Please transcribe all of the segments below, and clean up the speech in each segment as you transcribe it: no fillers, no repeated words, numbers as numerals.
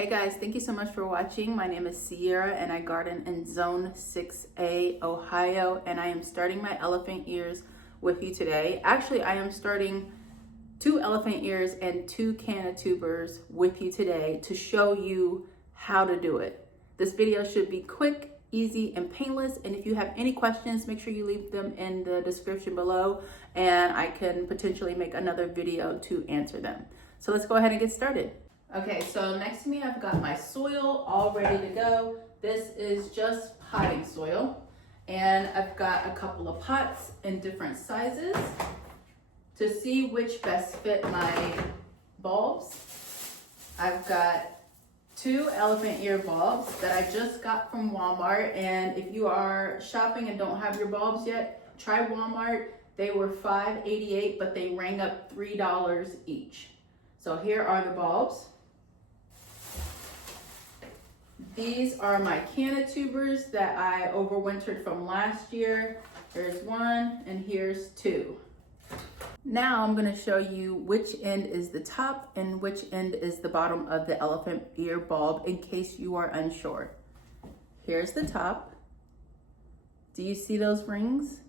Hey guys, thank you so much for watching. My name is Sierra and I garden in Zone 6A, Ohio, and I am starting my elephant ears with you today. Actually, I am starting 2 elephant ears and 2 canna tubers with you today to show you how to do it. This video should be quick, easy, and painless, and if you have any questions, make sure you leave them in the description below and I can potentially make another video to answer them. So let's go ahead and get started. Okay, so next to me I've got my soil all ready to go. This is just potting soil, and I've got a couple of pots in different sizes to see which best fit my bulbs. I've got 2 elephant ear bulbs that I just got from Walmart, and if you are shopping and don't have your bulbs yet, try Walmart. They were $5.88, but they rang up $3 each. So here are the bulbs. These are my canna tubers that I overwintered from last year. Here's 1 and here's 2. Now I'm going to show you which end is the top and which end is the bottom of the elephant ear bulb in case you are unsure. Here's the top. Do you see those rings?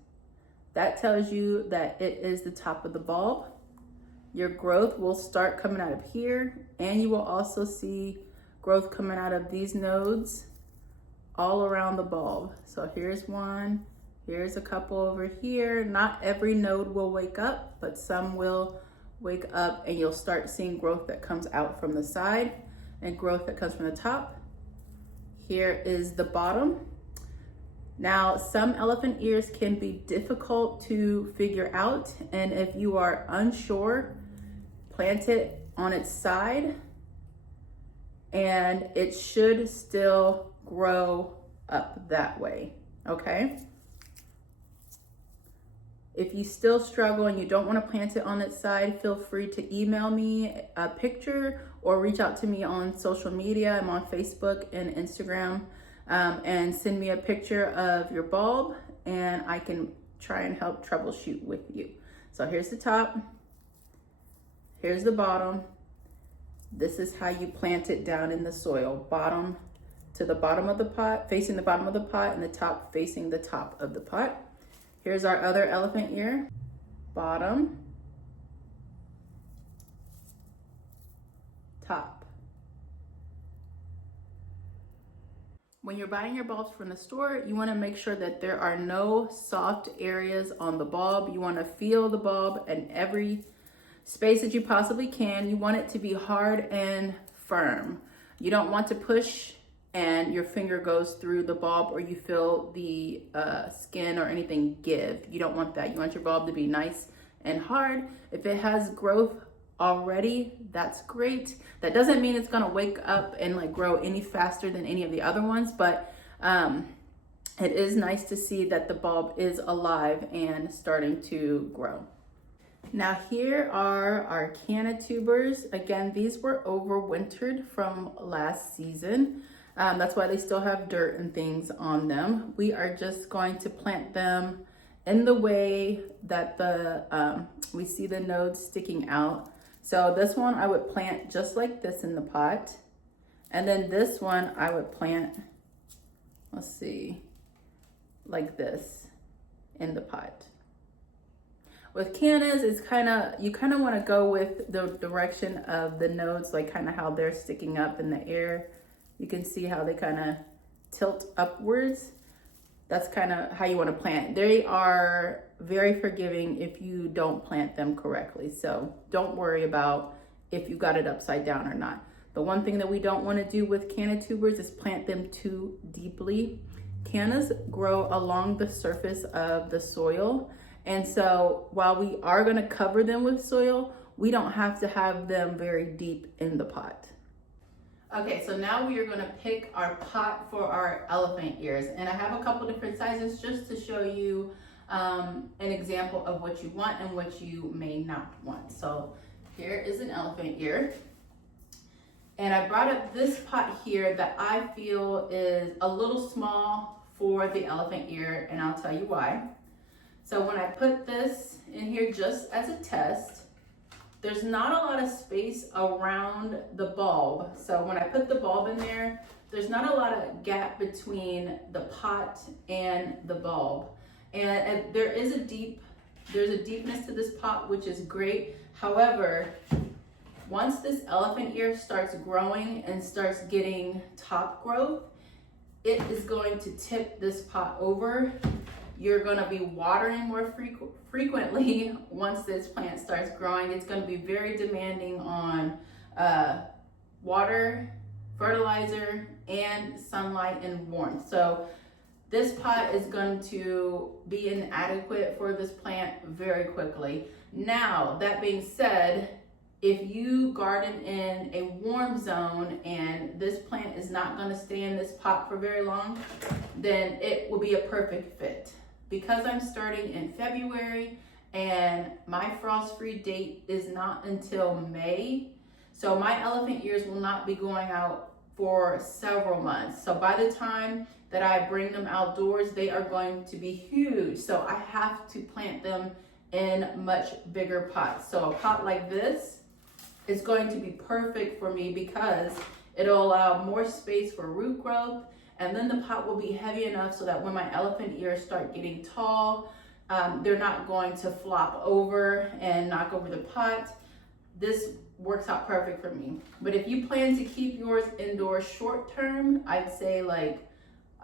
That tells you that it is the top of the bulb. Your growth will start coming out of here, and you will also see growth coming out of these nodes all around the bulb. So here's 1, here's a couple over here. Not every node will wake up, but some will wake up, and you'll start seeing growth that comes out from the side and growth that comes from the top. Here is the bottom. Now, some elephant ears can be difficult to figure out, and if you are unsure, plant it on its side and it should still grow up that way, okay? If you still struggle and you don't want to plant it on its side, feel free to email me a picture or reach out to me on social media. I'm on Facebook and Instagram, and send me a picture of your bulb and I can try and help troubleshoot with you. So here's the top, here's the bottom. This is how you plant it down in the soil, bottom to the bottom of the pot, facing the bottom of the pot, and the top facing the top of the pot. Here's our other elephant ear, bottom, top. When you're buying your bulbs from the store, you want to make sure that there are no soft areas on the bulb. You want to feel the bulb in every space that you possibly can. You want it to be hard and firm. You don't want to push and your finger goes through the bulb or you feel the skin or anything give. You don't want that. You want your bulb to be nice and hard. If it has growth already, that's great. That doesn't mean it's gonna wake up and like grow any faster than any of the other ones, but it is nice to see that the bulb is alive and starting to grow. Now here are our canna tubers. Again, these were overwintered from last season. That's why they still have dirt and things on them. We are just going to plant them in the way that we see the nodes sticking out. So this one I would plant just like this in the pot. And then this one I would plant, let's see, like this in the pot. With cannas, it's you kind of want to go with the direction of the nodes, like kind of how they're sticking up in the air. You can see how they kind of tilt upwards. That's kind of how you want to plant. They are very forgiving if you don't plant them correctly. So don't worry about if you got it upside down or not. The one thing that we don't want to do with canna tubers is plant them too deeply. Cannas grow along the surface of the soil. And so while we are going to cover them with soil, we don't have to have them very deep in the pot. Okay, so now we are going to pick our pot for our elephant ears. And I have a couple different sizes just to show you an example of what you want and what you may not want. So here is an elephant ear. And I brought up this pot here that I feel is a little small for the elephant ear, and I'll tell you why. So when I put this in here just as a test, there's not a lot of space around the bulb. So when I put the bulb in there, there's not a lot of gap between the pot and the bulb. And there's a deepness to this pot, which is great. However, once this elephant ear starts growing and starts getting top growth, it is going to tip this pot over. You're gonna be watering more frequently once this plant starts growing. It's gonna be very demanding on water, fertilizer, and sunlight and warmth. So this pot is going to be inadequate for this plant very quickly. Now, that being said, if you garden in a warm zone and this plant is not going to stay in this pot for very long, then it will be a perfect fit. Because I'm starting in February and my frost-free date is not until May, so my elephant ears will not be going out for several months. So by the time that I bring them outdoors, they are going to be huge. So I have to plant them in much bigger pots. So a pot like this is going to be perfect for me because it'll allow more space for root growth, and then the pot will be heavy enough so that when my elephant ears start getting tall, they're not going to flop over and knock over the pot. This works out perfect for me. But if you plan to keep yours indoors short term, I'd say like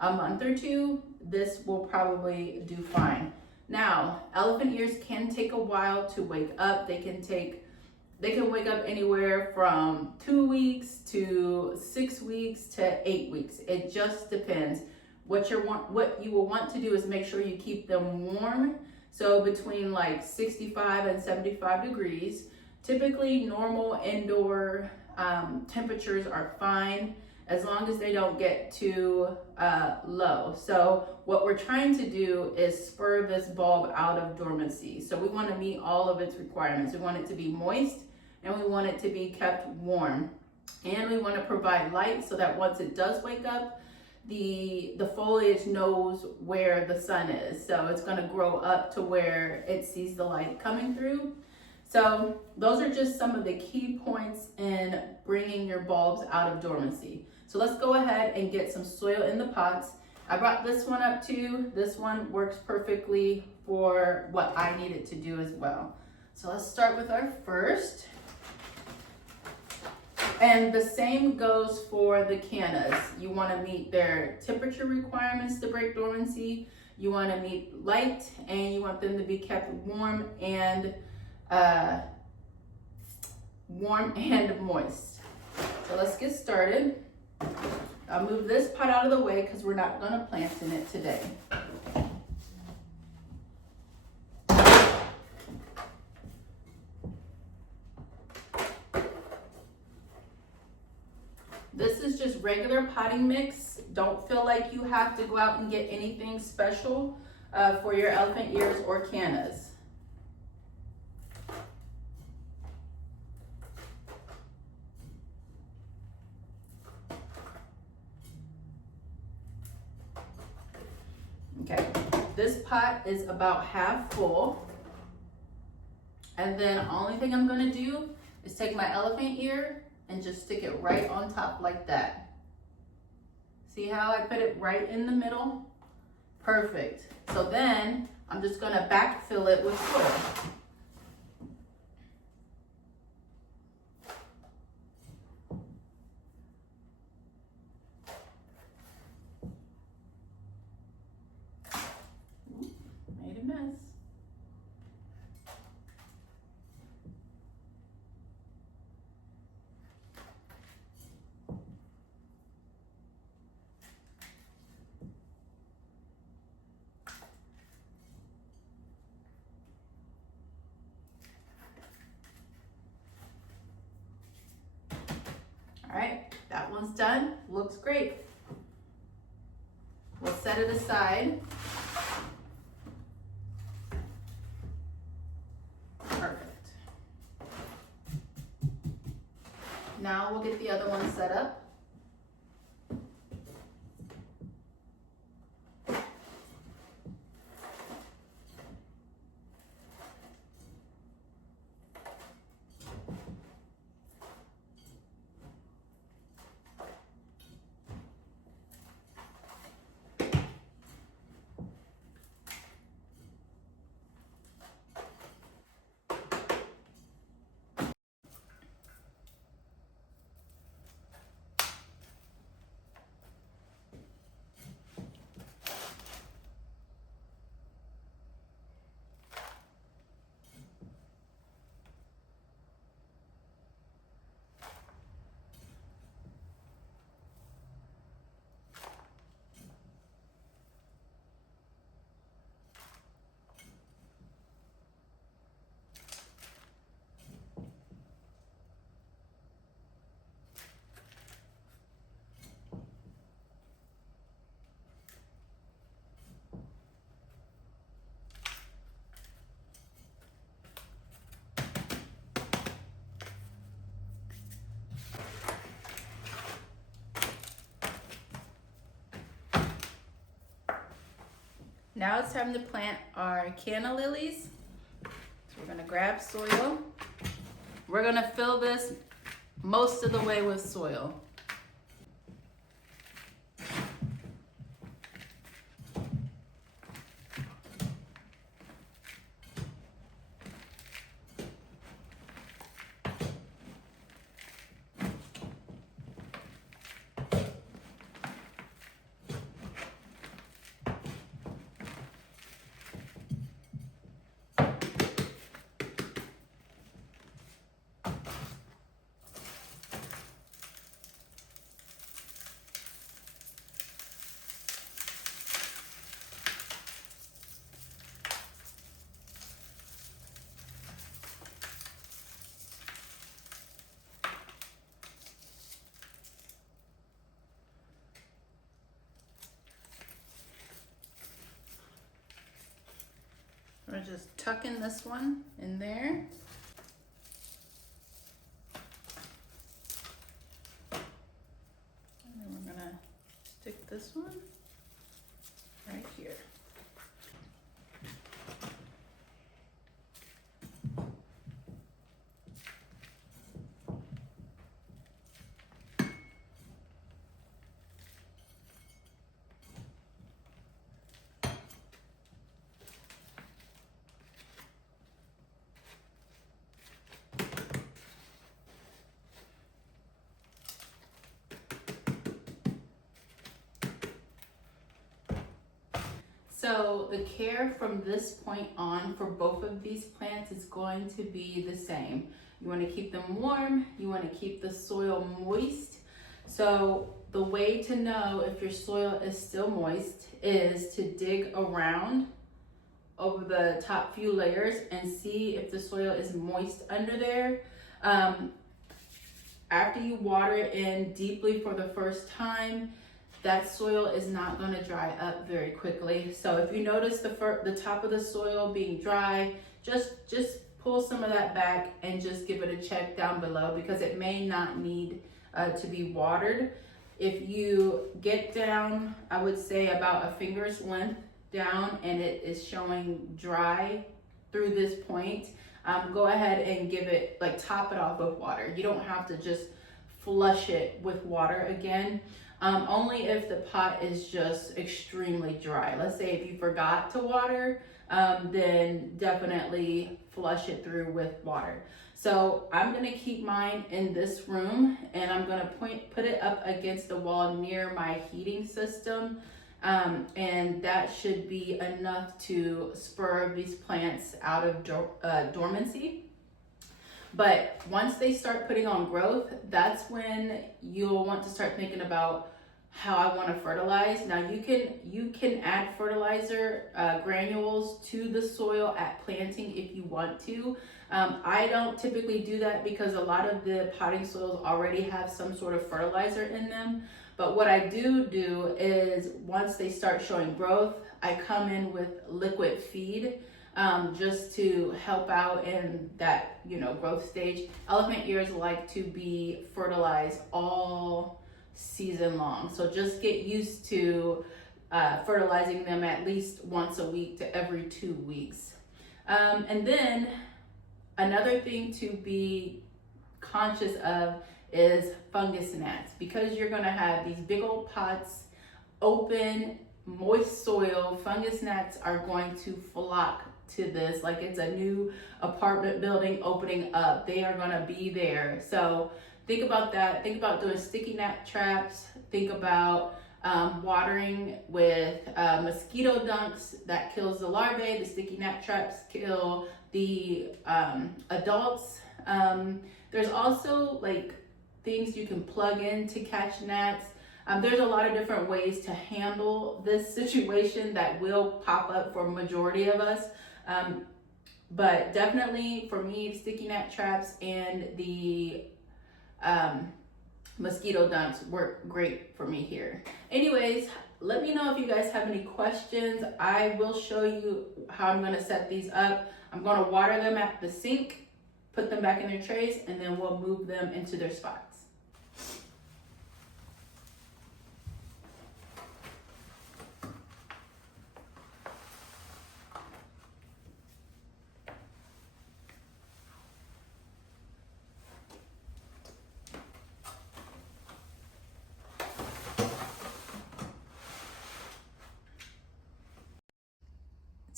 a month or two, this will probably do fine. Now, elephant ears can take a while to wake up. They can wake up anywhere from 2 weeks to 6 weeks to 8 weeks. It just depends. What you will want to do is make sure you keep them warm. So between like 65 and 75 degrees. Typically normal indoor temperatures are fine as long as they don't get too low. So what we're trying to do is spur this bulb out of dormancy. So we want to meet all of its requirements. We want it to be moist, and we want it to be kept warm, and we want to provide light so that once it does wake up, the foliage knows where the sun is. So it's going to grow up to where it sees the light coming through. So those are just some of the key points in bringing your bulbs out of dormancy. So let's go ahead and get some soil in the pots. I brought this one up too. This one works perfectly for what I need it to do as well. So let's start with our first. And the same goes for the cannas. You want to meet their temperature requirements to break dormancy. You want to meet light, and you want them to be kept warm and moist. So let's get started. I'll move this pot out of the way because we're not going to plant in it today. This is just regular potting mix. Don't feel like you have to go out and get anything special for your elephant ears or cannas. Okay, this pot is about half full. And then the only thing I'm gonna do is take my elephant ear and just stick it right on top like that. See how I put it right in the middle? Perfect. So then I'm just gonna backfill it with soil. Made a mess. All right, that one's done. Looks great. We'll set it aside. Perfect. Now we'll get the other one set up. Now it's time to plant our canna lilies. So we're gonna grab soil. We're gonna fill this most of the way with soil. We're just tucking this one in there. And then we're gonna stick this one right here. So the care from this point on for both of these plants is going to be the same. You want to keep them warm, you want to keep the soil moist. So the way to know if your soil is still moist is to dig around over the top few layers and see if the soil is moist under there. After you water it in deeply for the first time, that soil is not going to dry up very quickly. So if you notice the top of the soil being dry, just pull some of that back and just give it a check down below, because it may not need to be watered. If you get down, I would say about a finger's length down, and it is showing dry through this point, go ahead and give it, like, top it off with water. You don't have to just flush it with water again. Only if the pot is just extremely dry. Let's say if you forgot to water, then definitely flush it through with water. So I'm gonna keep mine in this room, and I'm gonna put it up against the wall near my heating system. And that should be enough to spur these plants out of dormancy. But once they start putting on growth, that's when you'll want to start thinking about how I want to fertilize. Now you can add fertilizer granules to the soil at planting if you want to. I don't typically do that because a lot of the potting soils already have some sort of fertilizer in them. But what I do is once they start showing growth, I come in with liquid feed. Just to help out in that, growth stage. Elephant ears like to be fertilized all season long. So just get used to fertilizing them at least once a week to every 2 weeks. And then another thing to be conscious of is fungus gnats, because you're gonna have these big old pots, open, moist soil. Fungus gnats are going to flock to this like it's a new apartment building opening up. They are going to be there. So think about that. Think about doing sticky gnat traps. Think about watering with mosquito dunks that kills the larvae. The sticky gnat traps kill the adults. There's also like things you can plug in to catch gnats. There's a lot of different ways to handle this situation that will pop up for a majority of us. But definitely for me, sticky gnat traps and the mosquito dunks work great for me here. Anyways, let me know if you guys have any questions. I will show you how I'm gonna set these up. I'm gonna water them at the sink, put them back in their trays, and then we'll move them into their spots.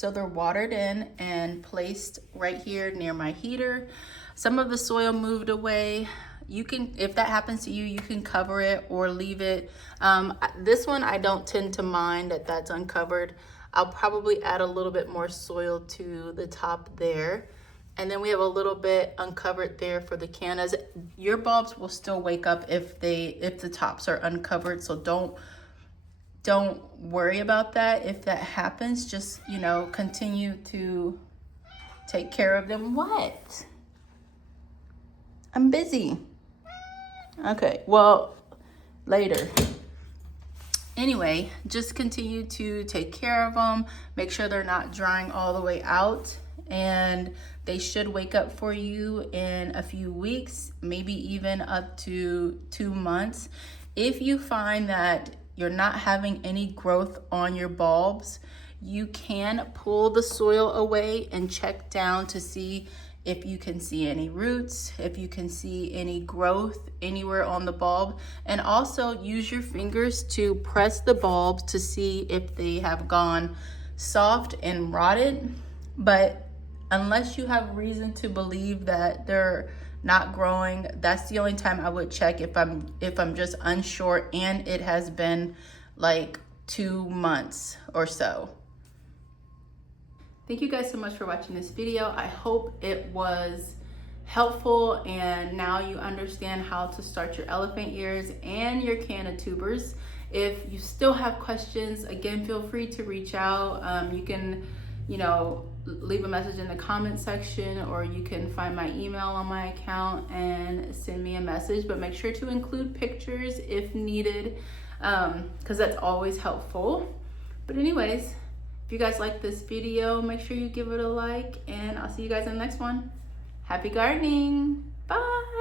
So they're watered in and placed right here near my heater. Some of the soil moved away. You can, if that happens to you, you can cover it or leave it. This one, I don't tend to mind that that's uncovered. I'll probably add a little bit more soil to the top there. And then we have a little bit uncovered there for the cannas. Your bulbs will still wake up if the tops are uncovered. So don't worry about that. If that happens, just, you know, continue to take care of them. What? I'm busy. Okay, well, later. Anyway, just continue to take care of them. Make sure they're not drying all the way out, and they should wake up for you in a few weeks, maybe even up to 2 months. If you find that you're not having any growth on your bulbs, you can pull the soil away and check down to see if you can see any roots, if you can see any growth anywhere on the bulb, and also use your fingers to press the bulbs to see if they have gone soft and rotted. But unless you have reason to believe that they're not growing, that's the only time I would check if I'm just unsure and it has been like 2 months or so. Thank you guys so much for watching this video. I hope it was helpful and now you understand how to start your elephant ears and your canna tubers. If you still have questions, again, feel free to reach out. You can, you know, leave a message in the comment section, or you can find my email on my account and send me a message, but make sure to include pictures if needed, because that's always helpful. But anyways, if you guys like this video, make sure you give it a like, and I'll see you guys in the next one. Happy gardening. Bye.